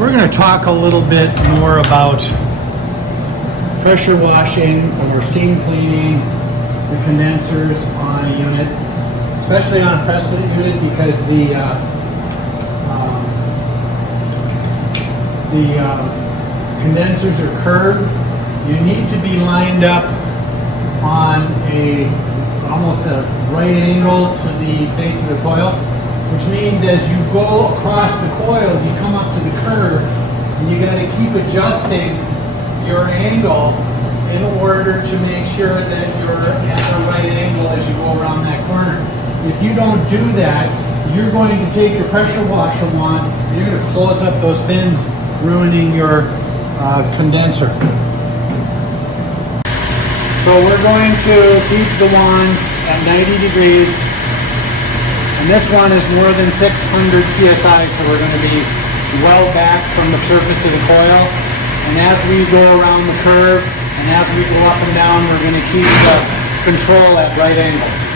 So we're going to talk a little bit more about pressure washing or steam cleaning the condensers on a unit, especially on a precedent unit, because the condensers are curved. You need to be lined up on almost a right angle to the face of the coil, which means as you go across the coil, you come up to the curve, and you got to keep adjusting your angle in order to make sure that you're at the right angle as you go around that corner. If you don't do that, you're going to take your pressure washer wand and you're going to close up those fins, ruining your condenser. So we're going to keep the wand at 90 degrees, and this one is more than 600 psi, so we're going to be well back from the surface of the coil. And as we go around the curve and as we go up and down, we're going to keep the control at right angles.